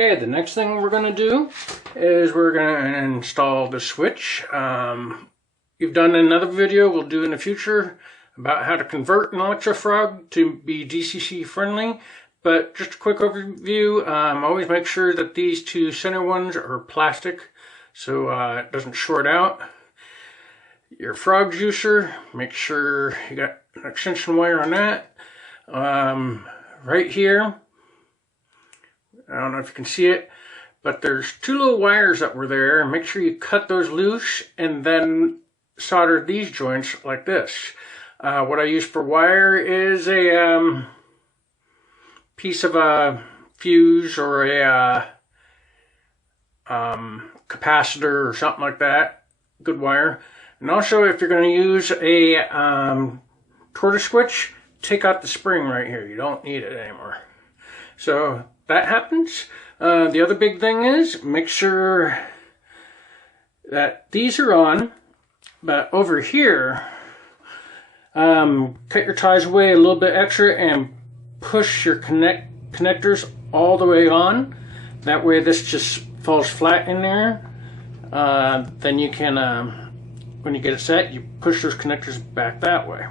Okay, the next thing we're going to do is we're going to install the switch. You've done another video we'll do in the future about how to convert an electrofrog to be DCC friendly. But just a quick overview, always make sure that these two center ones are plastic so it doesn't short out. Your frog juicer, make sure you got an extension wire on that. Right here, I don't know if you can see it, but there's two little wires that were there. Make sure you cut those loose and then solder these joints like this. What I use for wire is a piece of a fuse or a capacitor or something like that. Good wire. And also, if you're going to use a tortoise switch, take out the spring right here. You don't need it anymore. So that happens. The other big thing is make sure that these are on, but over here, cut your ties away a little bit extra and push your connectors all the way on. That way this just falls flat in there. Then you can, when you get it set, you push those connectors back that way.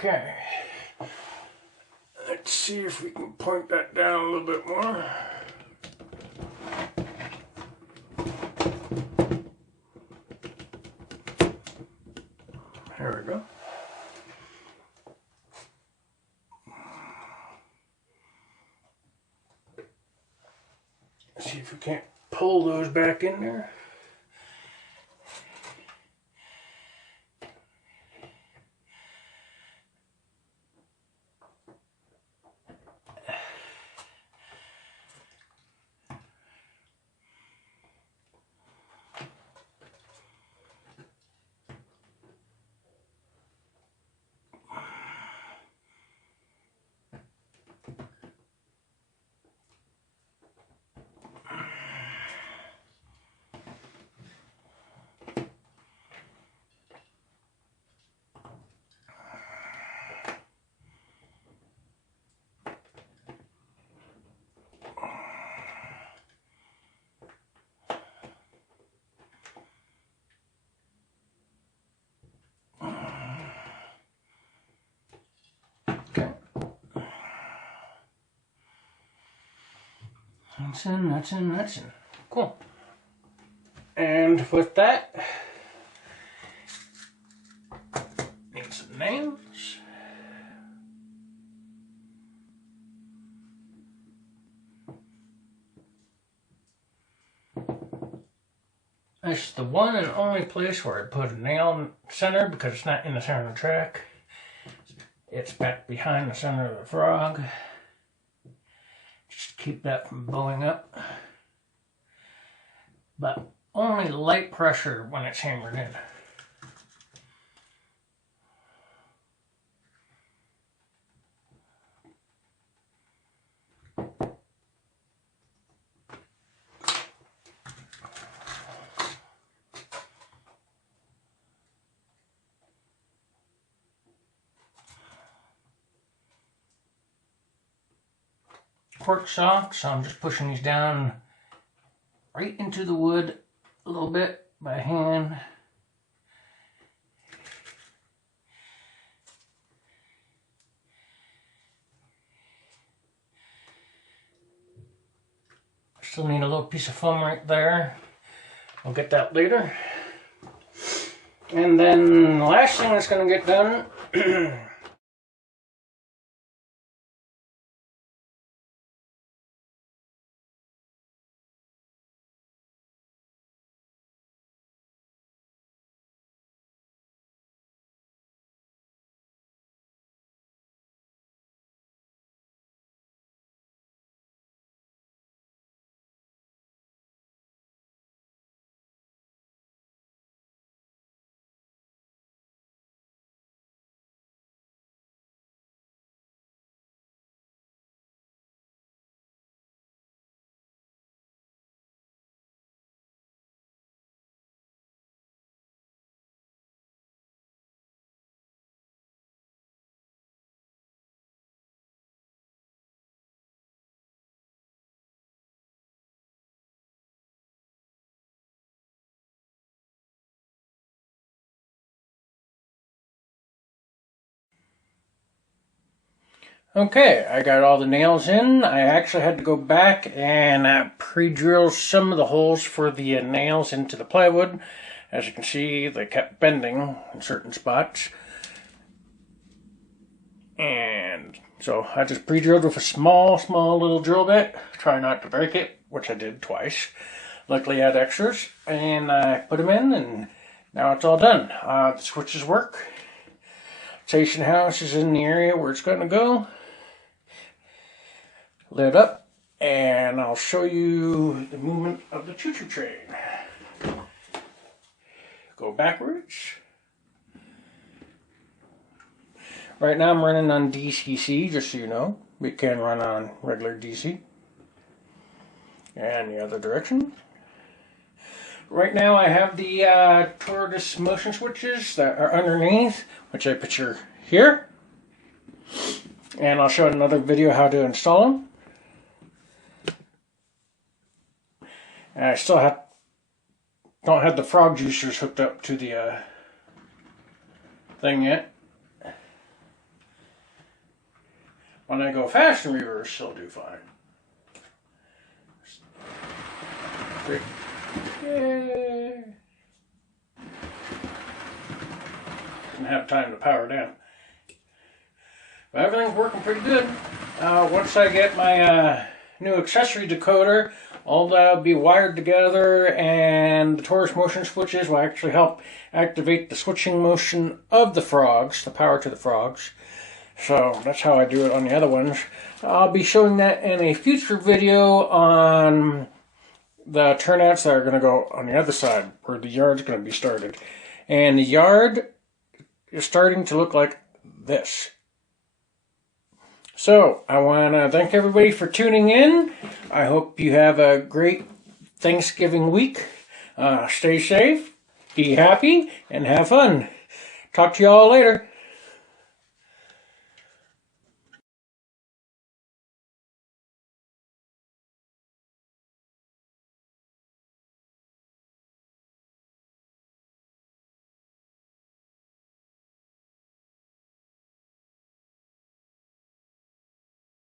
Okay, let's see if we can point that down a little bit more. There we go. See if we can't pull those back in there. That's in. Cool. And with that, need some nails. This is the one and only place where I put a nail in the center because it's not in the center of the track. It's back behind the center of the frog. Just keep that from bowing up. But only light pressure when it's hammered in. Cork saw, so I'm just pushing these down right into the wood a little bit by hand. Still need a little piece of foam right there. I'll get that later. And then the last thing that's going to get done Okay, I got all the nails in. I actually had to go back and pre-drill some of the holes for the nails into the plywood. As you can see, they kept bending in certain spots. And so I just pre-drilled with a small little drill bit. Try not to break it, which I did twice. Luckily I had extras. And I put them in, and now it's all done. The switches work. Station house is in the area where it's going to go. Lit up, and I'll show you the movement of the choo-choo train. Go backwards. Right now I'm running on DCC, just so you know. We can run on regular DC. And the other direction. Right now I have the tortoise motion switches that are underneath, which I picture here. And I'll show another video how to install them. And I still don't have the frog juicers hooked up to the thing yet. When I go fast in reverse, they'll do fine. Yay. Didn't have time to power down. But everything's working pretty good. Once I get my new accessory decoder, all that will be wired together, and the torus motion switches will actually help activate the switching motion of the frogs, the power to the frogs. So that's how I do it on the other ones. I'll be showing that in a future video on the turnouts that are going to go on the other side, where the yard's going to be started. And the yard is starting to look like this. So, I want to thank everybody for tuning in. I hope you have a great Thanksgiving week. Stay safe, be happy, and have fun. Talk to you all later.